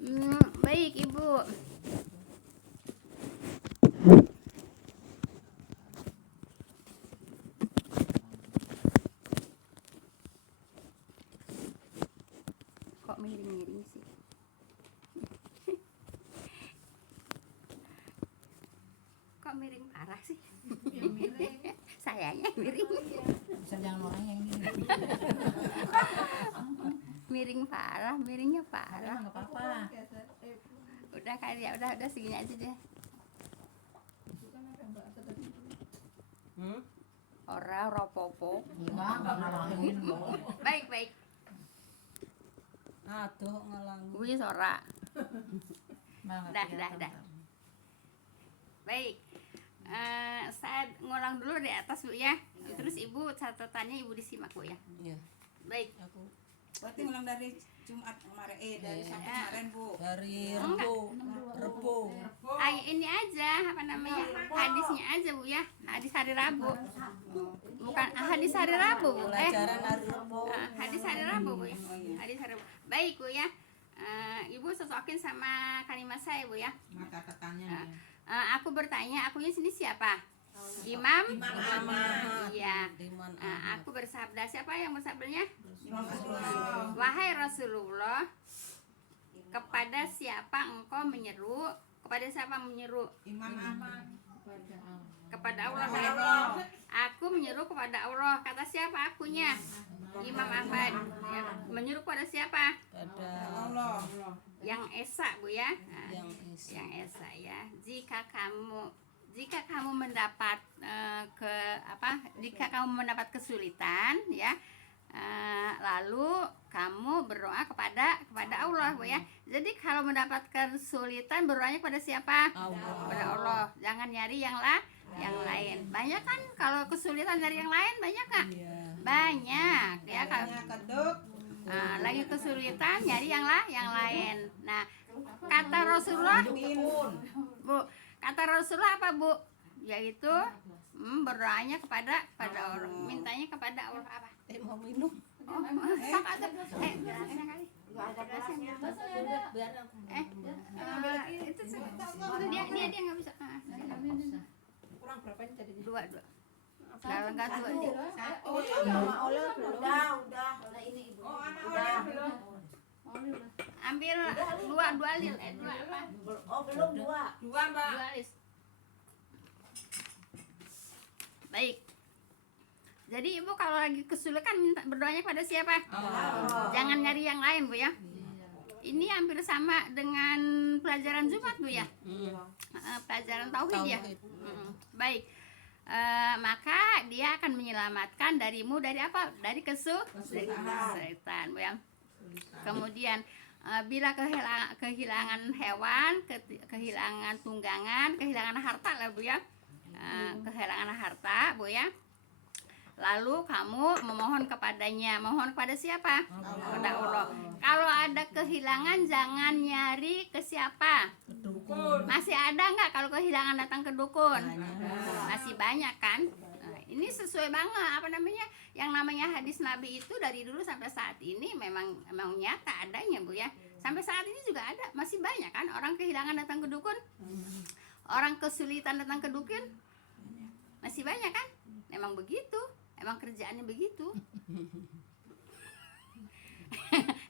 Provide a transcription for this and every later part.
Baik Ibu. Kok miring-miring sih? Kok miring parah sih? Sayangnya miring. Jangan orang yang ini. Miring parah, miringnya parah. Enggak apa-apa. Udah kali ya, udah segini aja deh. Ora ropopo. Enggak ngalangin loh. Baik. Aduh ngalangin. Wis ora. Dah. Baik. Saya ngulang dulu di atas Bu ya. Terus Ibu catatannya Ibu disimak Bu ya. Iya. Baik. Aku Berarti ngulang dari Jumat kemarin, dari Sabtu kemarin Bu. dari Enggak. Rebo. Ini aja apa namanya? Hadisnya aja Bu ya. Hadis hari Rabu. Bukan hadis hari Rabu Bu. Pelajaran hari Rebo. Hadis hari Rabu Bu ya. Hadis hari Rabu. Baik Bu ya. Ibu sosokin sama kalimat saya Bu ya. Mata tekannya nih. Aku bertanya, akunya sini siapa? Imam Ahmad. Iya. Iman Aku bersabda, siapa yang bersabdanya? Rasulullah. Wahai Rasulullah, kepada siapa engkau menyeru? Kepada siapa menyeru? Imam Ahmad. Kepada Allah. Allah. Aku menyeru kepada Allah. Kata siapa akunya? Imam Ahmad. Ya, menyeru kepada siapa? pada Allah. Yang esa Bu ya. Nah, yang isi. yang esa ya. Jika kamu mendapat jika kamu mendapat kesulitan ya, lalu kamu berdoa kepada Allah Bu ya. Jadi kalau mendapatkan kesulitan berdoanya kepada siapa? Kepada Allah. Jangan nyari yang lain. Banyak kan kalau kesulitan dari yang lain, banyak nggak? Iya. Banyak ya kalau Hanya keduk. lagi kesulitan nyari yang lain. Nah, kata Rasulullah Bu, kata Rasulullah apa Bu? Yaitu berdoanya kepada Allah, mintanya kepada Allah apa? Mau minum. Sok atau enak kali. Itu dia nggak bisa. Kurang berapa ini tadi? Dua. Kalau nggak dua dia. Oh, udah. Ini Ibu. Oh, anak Olia belum. Ambil dua lil, dua apa? Oh belum dua. Dua, Mbak. Dua list. Baik. Jadi Ibu kalau lagi kesulitan minta berdoanya pada siapa? Jangan nyari yang lain Bu ya. Ini hampir sama dengan pelajaran Jumat Bu ya. Pelajaran tauhid ya. Baik. Maka dia akan menyelamatkan darimu dari apa? Dari kesulitan Bu ya. Kemudian bila kehilangan hewan, kehilangan tunggangan, kehilangan harta lah Bu ya. Kehilangan harta Bu ya. Lalu kamu memohon kepadanya. Mohon kepada siapa? Kepada Allah. Kalau ada kehilangan jangan nyari ke siapa? Dukun. Masih ada nggak kalau kehilangan datang ke dukun? Masih banyak kan? Nah, ini sesuai banget apa namanya? Yang namanya hadis Nabi itu dari dulu sampai saat ini memang nyata adanya Bu ya. Sampai saat ini juga ada, masih banyak kan orang kehilangan datang ke dukun? Orang kesulitan datang ke dukun? Masih banyak kan? Memang begitu. Emang kerjaannya begitu.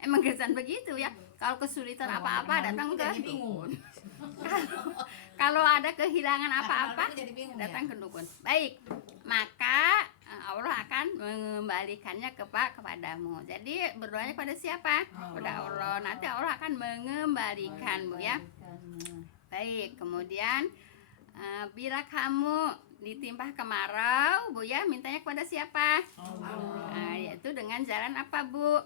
Emang kerjaan begitu ya. Kalau kesulitan apa-apa datang ke dukun. Kalau ada kehilangan apa-apa datang ke dukun. Baik. Maka Allah akan mengembalikannya kepadamu. Jadi berdoanya kepada siapa? Kepada Allah. Nanti Allah akan mengembalikan Bu ya. Baik. Kemudian bila kamu ditimpah kemarau Bu ya, mintanya kepada siapa? Yaitu dengan jalan apa Bu?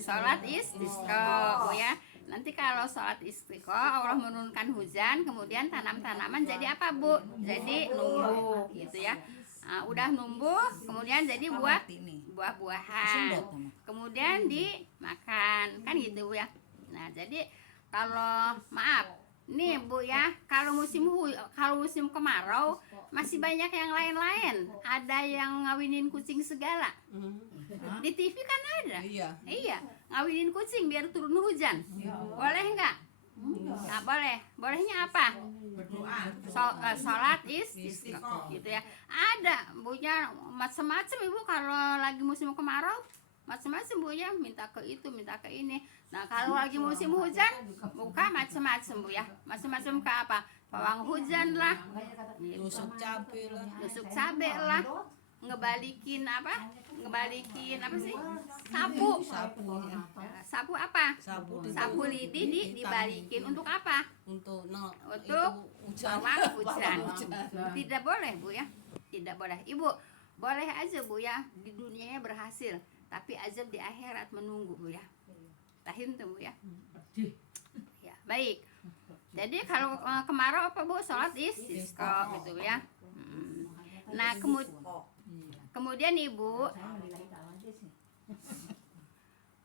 Sholat istiqo Bu ya. Nanti kalau sholat istiqo Allah menurunkan hujan, kemudian tanaman-tanaman jadi apa Bu? Jadi numbuh gitu ya. Udah numbuh, kemudian jadi buah-buahan, kemudian dimakan kan gitu Bu ya. Nah jadi kalau maaf nih Bu ya, kalau musim kemarau masih banyak yang lain-lain. Ada yang ngawinin kucing segala. Di TV kan ada. Iya. Iya. ngawinin kucing biar turun hujan. Boleh nggak? Nggak boleh. Bolehnya apa? Sholat istisqa gitu ya. Ada bunya macam-macam ibu kalau lagi musim kemarau, macam-macam bu ya, minta ke itu, minta ke ini. Nah kalau lagi musim hujan, buka macam-macam bu ya, macam-macam ke apa? Pawang hujan lah, Tusuk cabai lah. tusuk cabe lah, ngebalikin apa? Ngebalikin apa sih? Sapu. Sapu apa? Sapu lidi dibalikin untuk apa? Untuk Untuk pawang hujan. Tidak boleh bu ya, tidak boleh. Ibu boleh aja bu ya, di dunianya berhasil, tapi azab di akhirat menunggu bu ya. Tahin tuh bu ya. Ya baik. Jadi kalau kemarau apa bu? Sholat istisqa gitu ya. Nah kemudian ibu,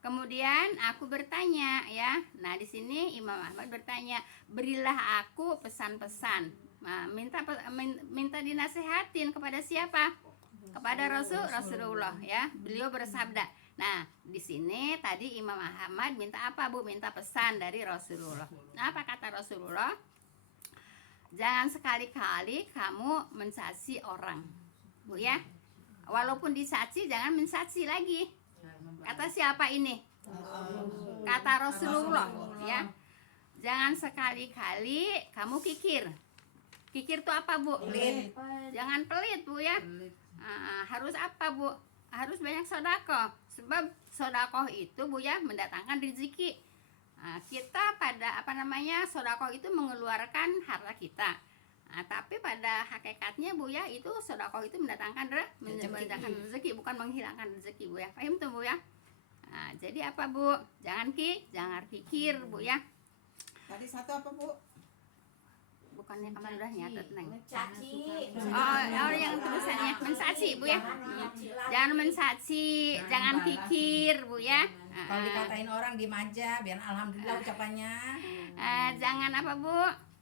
kemudian aku bertanya ya. Nah di sini Imam Ahmad bertanya, berilah aku pesan-pesan. Nah, minta dinasehatin kepada siapa? Kepada Rasulullah ya. Beliau bersabda. Nah di sini tadi Imam Ahmad minta apa bu? Minta pesan dari Rasulullah. Nah, apa kata Rasulullah? Jangan sekali-kali kamu mencaci orang bu ya. Walaupun dicaci jangan mencaci lagi. Kata siapa ini? Kata Rasulullah ya. Jangan sekali-kali kamu kikir. Kikir itu apa bu? Pelit. Jangan pelit bu ya. Harus apa bu? Harus banyak sedekah. Sebab sedekah itu bu ya mendatangkan rezeki. Kita pada apa namanya sedekah itu mengeluarkan harta kita. Tapi pada hakikatnya bu ya itu sedekah itu mendatangkan rezeki, bukan menghilangkan rezeki bu ya. Paham tuh bu ya? Jadi apa bu? Jangan kikir bu ya. Tadi satu apa bu? Bukannya kamu udah nyatet neng? Mencaci. Oh yang tulisannya mencaci bu ya. Jangan mencaci, jangan kikir bu ya. Kalau dikatain orang diem aja, biar alhamdulillah ucapannya. Jangan apa bu?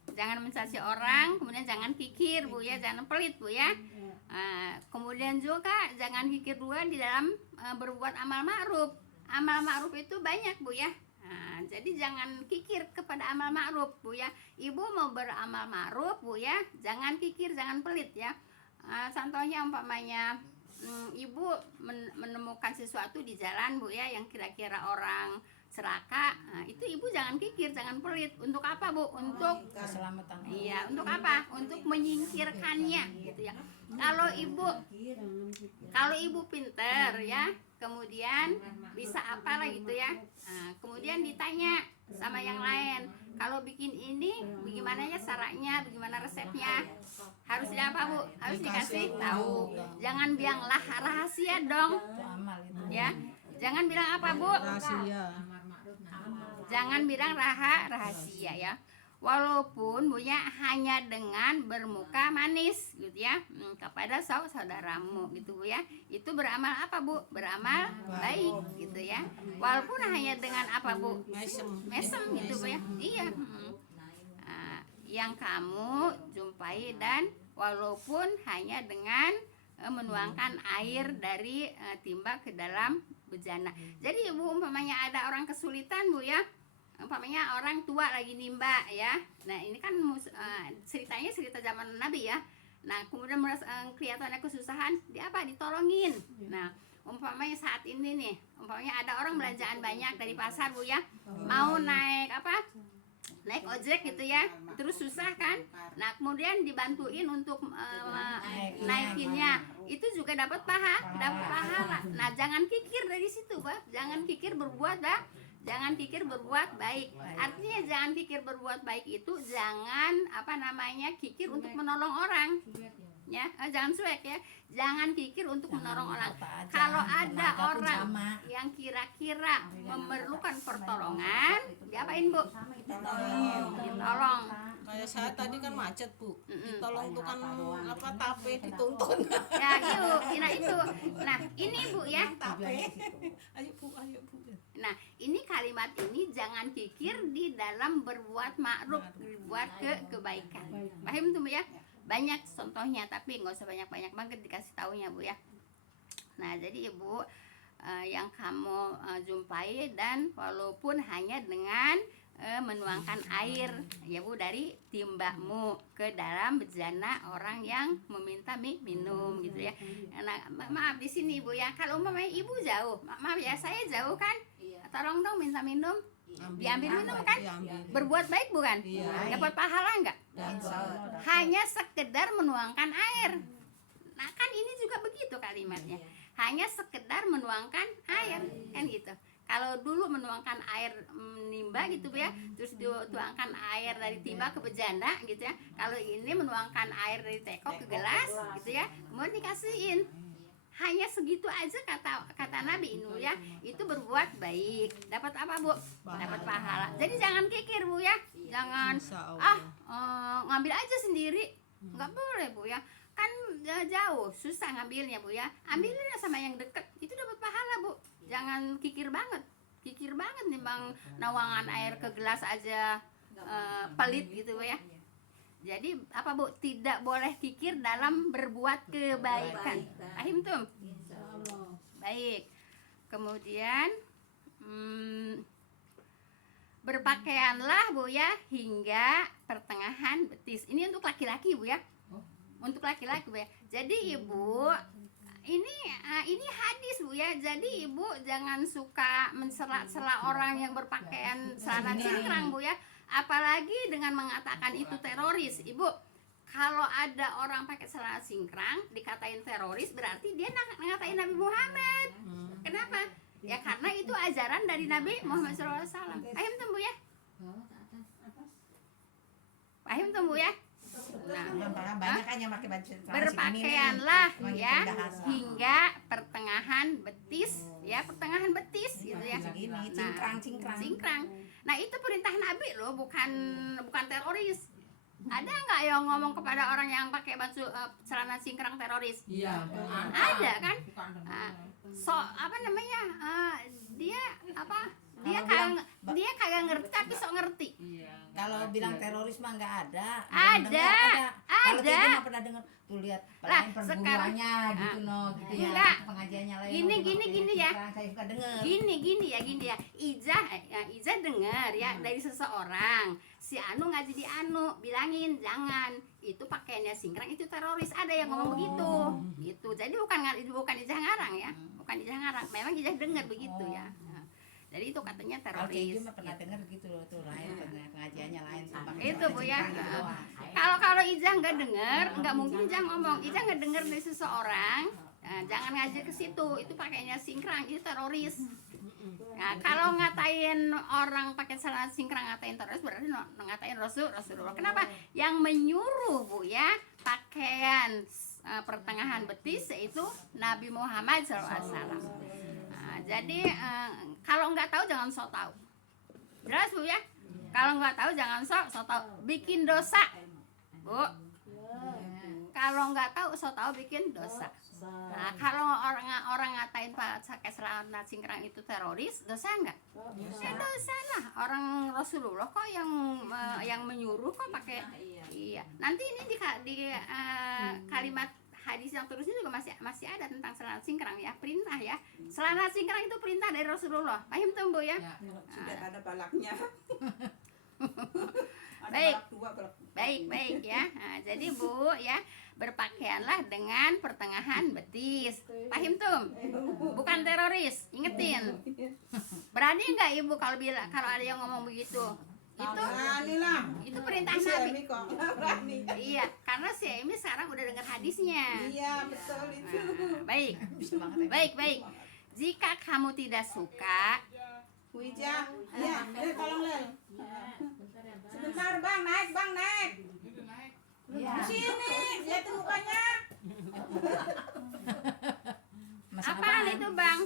Jangan mencaci orang, kemudian jangan kikir bu ya, jangan pelit bu ya. Kemudian juga jangan kikir dua di dalam berbuat amal ma'ruf. Amal ma'ruf itu banyak bu ya. Jadi jangan kikir kepada amal ma'ruf bu ya. Ibu mau beramal ma'ruf bu ya, jangan kikir, jangan pelit ya. Contohnya umpamanya ibu menemukan sesuatu di jalan bu ya, yang kira-kira orang seraka, itu ibu jangan kikir, jangan pelit. Untuk apa bu? Untuk Keselamatan. iya, untuk apa? Untuk menyingkirkannya gitu ya. Kalau ibu pinter ya, kemudian bisa apa lah gitu ya. Kemudian ditanya sama yang lain, kalau bikin ini bagaimana ya caranya, bagaimana resepnya, harus apa bu? Harus dikasih tahu. Jangan bilang lah rahasia dong Itu amal itu. ya. Jangan bilang apa bu? Jangan bilang rahasia ya. Walaupun bu ya hanya dengan bermuka manis gitu ya, kepada saudaramu gitu bu ya. Itu beramal apa bu? Beramal baik gitu ya. Walaupun hanya dengan apa bu? Mesem gitu bu ya. Iya. Yang kamu jumpai, dan walaupun hanya dengan menuangkan air dari timba ke dalam bejana. Jadi ibu umpamanya ada orang kesulitan bu ya, umpamanya orang tua lagi nimba ya. Nah ini kan ceritanya cerita zaman Nabi ya. Nah kemudian kelihatannya kesusahan, ditolongin. Nah umpamanya saat ini nih, umpamanya ada orang belanjaan banyak dari pasar bu ya, mau naik naik ojek gitu ya, terus susah kan. Nah kemudian dibantuin untuk naikinnya, itu juga dapat pahala. Nah jangan kikir dari situ pak, jangan kikir berbuat jangan kikir berbuat baik. Artinya jangan kikir berbuat baik itu jangan kikir untuk menolong orang ya. Jangan cuek ya, jangan kikir untuk menolong orang. Kalau ada orang yang kira-kira memerlukan pertolongan, diapain bu? Ditolong. Kayak saya tadi kan macet bu, ditolong tukang tape dituntun. Ya itu. Nah ini bu ya. Ayo bu. Nah ini kalimat ini jangan kikir di dalam berbuat ma'ruf, berbuat kebaikan. Paham tuh bu ya? Banyak contohnya, tapi nggak usah banyak-banyak banget dikasih taunya bu ya. Nah jadi ibu yang kamu jumpai, dan walaupun hanya dengan menuangkan air ya Bu dari timbakmu ke dalam bejana orang yang meminta minum gitu ya. Nah, maaf di sini Bu ya, kalau umpamanya Ibu jauh, maaf ya saya jauh kan, tolong dong minta minum, diambil minum kan, berbuat baik bukan, dapat pahala enggak? Hanya sekedar menuangkan air. Nah kan ini juga begitu kalimatnya, hanya sekedar menuangkan air kan gitu. Kalau dulu menuangkan air nimba gitu ya, terus dituangkan air dari timba ke bejana gitu ya. Kalau ini menuangkan air dari teko ke gelas gitu ya, kemudian dikasihin. Hanya segitu aja kata Nabi Nuh ya, itu berbuat baik. Dapat apa Bu? Dapat pahala. Jadi jangan kikir Bu ya, jangan ngambil aja sendiri, nggak boleh Bu ya. Kan jauh, susah ngambilnya Bu ya. Ambilnya sama yang deket, itu dapat pahala Bu. Jangan kikir banget nih Bang, nawangan air ke gelas aja pelit gitu Bu ya. Jadi apa Bu? Tidak boleh kikir dalam berbuat kebaikan. Paham tuh? Baik. Kemudian berpakaianlah Bu ya hingga pertengahan betis. Ini untuk laki-laki Bu ya. Untuk laki-laki Bu ya. Jadi Ibu, ini hadis Bu ya. Jadi Ibu jangan suka mencela-cela orang yang berpakaian celana cingkrang Bu ya. Apalagi dengan mengatakan itu teroris. Ibu, kalau ada orang pakai celana cingkrang dikatain teroris, berarti dia ngatain Nabi Muhammad. Kenapa? Ya karena itu ajaran dari Nabi Muhammad SAW. Paham tuh Bu ya? Paham tuh Bu ya? Nah, banyak kan yang pakai baju berpakaianlah ya hingga pertengahan betis ya, pertengahan betis gitu ya. Cingkrang. Nah itu perintah Nabi loh, bukan teroris. Ada nggak yang ngomong kepada orang yang pakai baju celana cingkrang teroris? Iya. Ada kan? Apa namanya? Dia kagak ngerti tapi sok ngerti. Kalau bilang teroris mah nggak ada. Ada. Kalau kita mah pernah dengar tuh, lihat Lah, perburuannya gitu gitu ya. Enggak. Pengajiannya lain. Gini ya. Saya suka dengar. Gini ya. Ijah dengar ya dari seseorang. Si Anu ngaji di Anu, bilangin jangan. Itu pakaiannya singkrang itu teroris. Ada yang ngomong begitu. Gitu. Jadi bukan Ijah ngarang ya. Bukan Ijah ngarang. Memang Ijah dengar begitu ya. Jadi itu katanya Kalau teroris. Keju mah pernah dengar gitu loh tuh, lain pengajiannya lain sama Itu Bu ya. Kalau Ijah nggak dengar, nggak mungkin Ijah ngomong. Ijah nggak dengar dari seseorang, jangan ngaji ke situ. Itu pakainya singkrang, itu teroris. Nah, kalau ngatain orang pakai celana singkrang ngatain teroris, berarti ngatain Rasulullah. Kenapa? Yang menyuruh Bu ya pakaian pertengahan betis yaitu Nabi Muhammad SAW. Jadi kalau nggak tahu jangan sok tahu. Jelas Bu ya? Kalau nggak tahu jangan sok tahu. Bikin dosa Bu. Kalau nggak tahu sok tahu bikin dosa. Nah kalau orang ngatain pakai celana cingkrang itu teroris, dosa nggak? Ya dosa lah. Orang Rasulullah kok yang menyuruh kok pakai. Iya. Nanti ini di kalimat hadis yang terusnya juga masih ada tentang celana cingkrang ya, perintah ya. Celana cingkrang itu perintah dari Rasulullah. Paham tuh Bu ya? Sudah ada balaknya. Baik ya. Nah, jadi Bu ya, berpakaianlah dengan pertengahan betis. Paham tuh? Bukan teroris. Ingetin. Berani nggak Ibu kalau ada yang ngomong begitu? Itu perintah Nabi. Iya, karena si Emi sekarang udah dengar hadisnya. Iya, betul itu. Baik. Jika kamu tidak suka, Wija, iya, tolong Lel. Sebentar Bang, naik. Di sini, lihat mukanya. apaan itu Bang?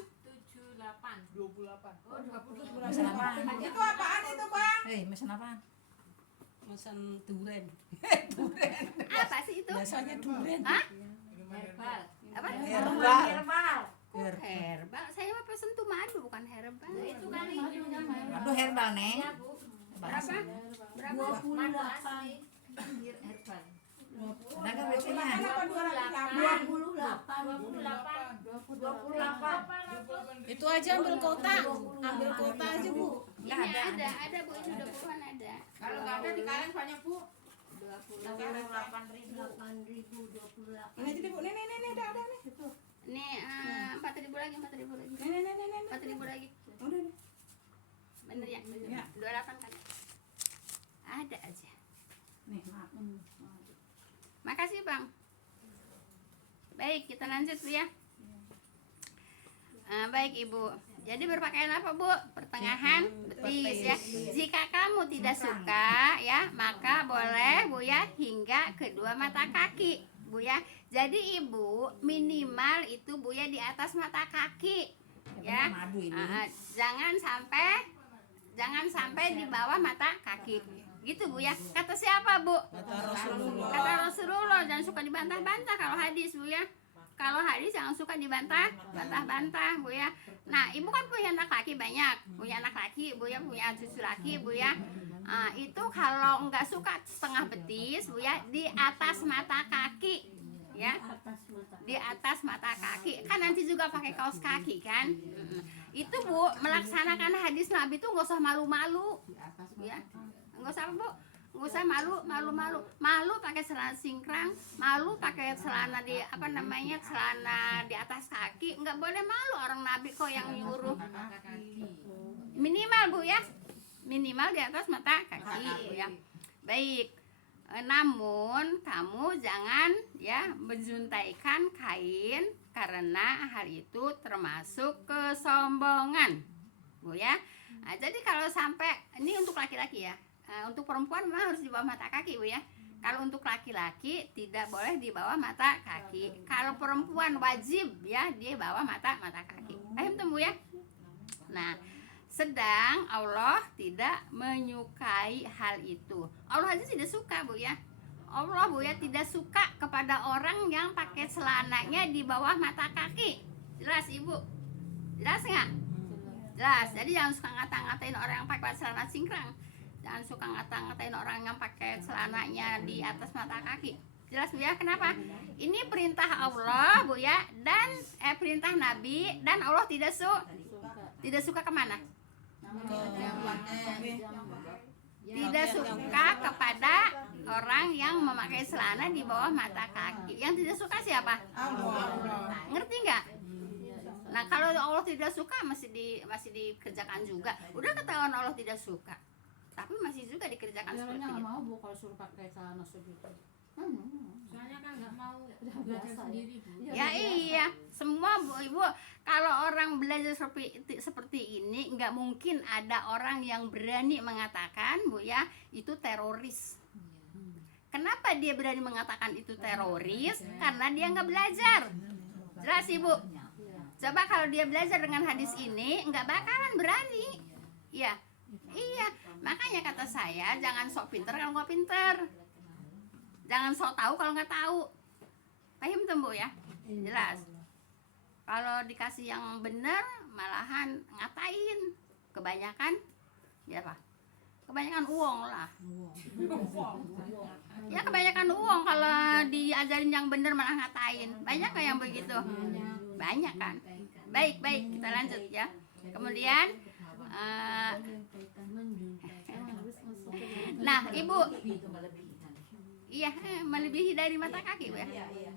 28. Pesan apaan? Itu apaan itu Bang? Pesan apaan? Pesan duren. Apa sih itu? Biasanya duren. Hah? Herbal. Apa? Herbal. Saya mah pesen tuh madu bukan herbal. Itu kan Aduh herbal Neng. berapa? Madu asli. Herbal. Ada kan WC-nya? 28. Itu aja ambil kota aja Bu. Ini ada Bu, ini udah puluhan ada. Kalau nggak ada di kalian banyak bu. 8.000. Ini aja deh bu. Nih ada nih. Ini 4.000 lagi, 4.000 lagi. Nih. 4.000 lagi. Udah nih. Bener ya? Ya. 28 kan? Ada aja. Nih maaf. Makasih Bang. Baik, kita lanjut Bu ya. Baik Ibu. Jadi berpakaian apa Bu? Pertengahan betis ya. Jika kamu tidak suka ya, maka boleh Bu ya hingga kedua mata kaki Bu ya. Jadi Ibu minimal itu Bu ya di atas mata kaki ya. Jangan sampai di bawah mata kaki. Gitu Bu ya. Kata siapa Bu? Kata Rasulullah. Jangan suka dibantah-bantah kalau hadis Bu ya. Kalau hadis jangan suka dibantah-bantah Bu ya. Nah, Ibu kan punya anak laki banyak, punya anak laki Bu ya, punya cucu laki Bu ya. Itu kalau nggak suka setengah betis Bu ya, di atas mata kaki ya, di atas mata kaki. Kan nanti juga pakai kaos kaki kan. Itu Bu melaksanakan hadis Nabi itu nggak usah malu-malu ya, nggak usah Bu. Nggak usah malu pakai celana singkrang, malu pakai celana celana di atas kaki, nggak boleh malu, orang Nabi kok yang nyuruh. Minimal Bu ya, minimal di atas mata kaki Bu ya. Baik, namun kamu jangan ya menjuntaikan kain karena hal itu termasuk kesombongan Bu ya. Nah, jadi kalau sampai ini untuk laki-laki ya. Untuk perempuan memang harus di bawah mata kaki Bu ya. Kalau untuk laki-laki tidak boleh di bawah mata kaki. Kalau perempuan wajib ya di bawah mata kaki. Paham tuh Bu ya? Nah, sedang Allah tidak menyukai hal itu. Allah aja tidak suka Bu ya. Allah Bu ya tidak suka kepada orang yang pakai celananya di bawah mata kaki. Jelas Ibu? Jelas nggak? Jelas. Jadi jangan suka ngata-ngatain orang yang pakai celana singkrang. Jangan suka ngata-ngatain orang yang pakai celananya di atas mata kaki. Jelas Bu ya? Kenapa? Ini perintah Allah Bu ya, dan perintah Nabi, dan Allah tidak suka kemana? Tidak suka kepada orang yang memakai celana di bawah mata kaki. Yang tidak suka siapa? Ngerti nggak? Nah, kalau Allah tidak suka masih dikerjakan juga. Udah ketahuan Allah tidak suka, tapi masih juga dikerjakan seperti itu. Nggak mau Bu kalau suruh pakai celana segitu. Soalnya kan nggak mau belajar sendiri Bu. Ya iya, semua Bu Ibu, kalau orang belajar seperti ini nggak mungkin ada orang yang berani mengatakan Bu ya itu teroris. Kenapa dia berani mengatakan itu teroris? Karena dia nggak belajar. Jelas Ibu? Coba kalau dia belajar dengan hadis ini nggak bakalan berani. Ya, iya. Makanya kata saya jangan sok pinter kalau nggak pinter, jangan sok tahu kalau nggak tahu. Paham tuh Bu ya? Jelas. Kalau dikasih yang benar malahan ngatain. Kebanyakan ya apa? Kebanyakan uang lah. Ya kebanyakan uang, kalau diajarin yang benar malah ngatain. Banyak nggak yang begitu? Banyak kan? Baik, kita lanjut ya. Kemudian nah Ibu, iya melebihi dari mata kaki Bu ya.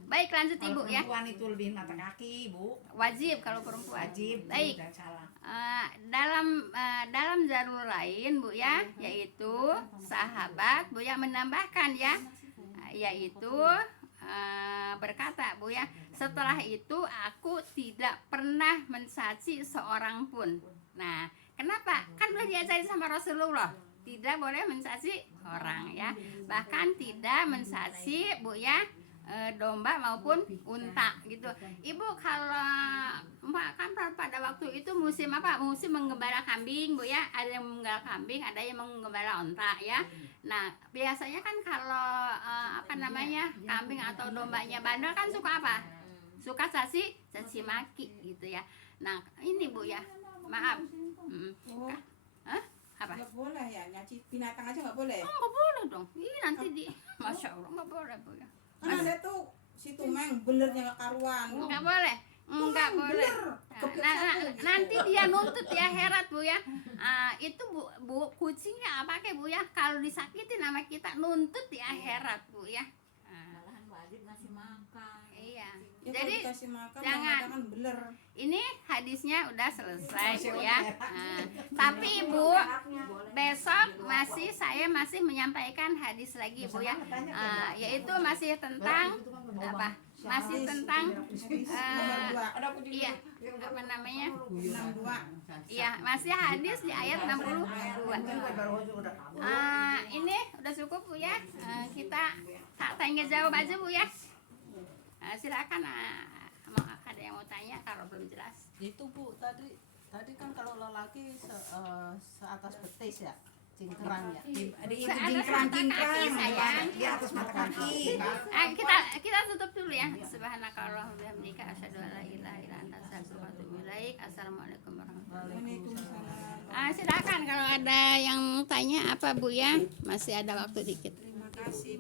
Baik, lanjut Ibu ya. Perempuan itu lebih mata kaki Bu. Wajib kalau perempuan. Wajib. Baik. Dan salah. Dalam jalur lain Bu ya, yaitu sahabat Bu ya menambahkan ya, yaitu berkata Bu ya, setelah itu aku tidak pernah mencaci seorang pun. Nah, kenapa? Kan udah diajarin sama Rasulullah, tidak boleh mencaci orang ya, bahkan tidak mencaci Bu ya domba maupun unta gitu. Ibu kalau kan pada waktu itu musim apa? Musim menggembala kambing Bu ya. Ada yang menggembala kambing, ada yang menggembala unta ya. Nah, biasanya kan kalau kambing atau dombanya bandel kan suka apa? Suka caci maki gitu ya. Nah, ini Bu ya. Maaf. Hah? Apa? Nggak boleh ya nyaci binatang aja nggak boleh. Oh, nggak boleh dong. Ih, nanti di Masya Allah nggak boleh Bu ya. Kan ada tuh si Tumeng belernya nggak karuan. Nggak boleh. Nggak boleh. Nanti dia nuntut di akhirat Bu ya. Itu bu kucingnya apa kayak Bu ya? Kalau disakitin sama kita nuntut di akhirat Bu ya. Malahan wajib ngasih makan. Iya. Ya, Jadi kalau dikasih makan jangan. kan beler. ini hadisnya udah selesai Bu ya. Tapi Ibu besok saya masih menyampaikan hadis lagi Bu ya. Yaitu masih tentang apa? Masih tentang iya apa namanya? 62. Iya, masih hadis di ayat 62. Ini udah cukup Bu ya. Kita tanya jawab aja Bu ya. Silakan ada yang mau tanya kalau belum jelas. Itu Bu, tadi kan kalau lelaki seatas betis ya, cingkrang ya. Itu Seatas mata kaki, sayang. di atas mata kaki. Kita tutup dulu ya. Subhanakallah wa bihamdika asyhadu an la ilaha illa anta astaghfiruka wa atubu ilaik. Assalamualaikum warahmatullahi wabarakatuh. Silakan kalau ada yang tanya apa Bu ya. Masih ada waktu dikit. Terima kasih.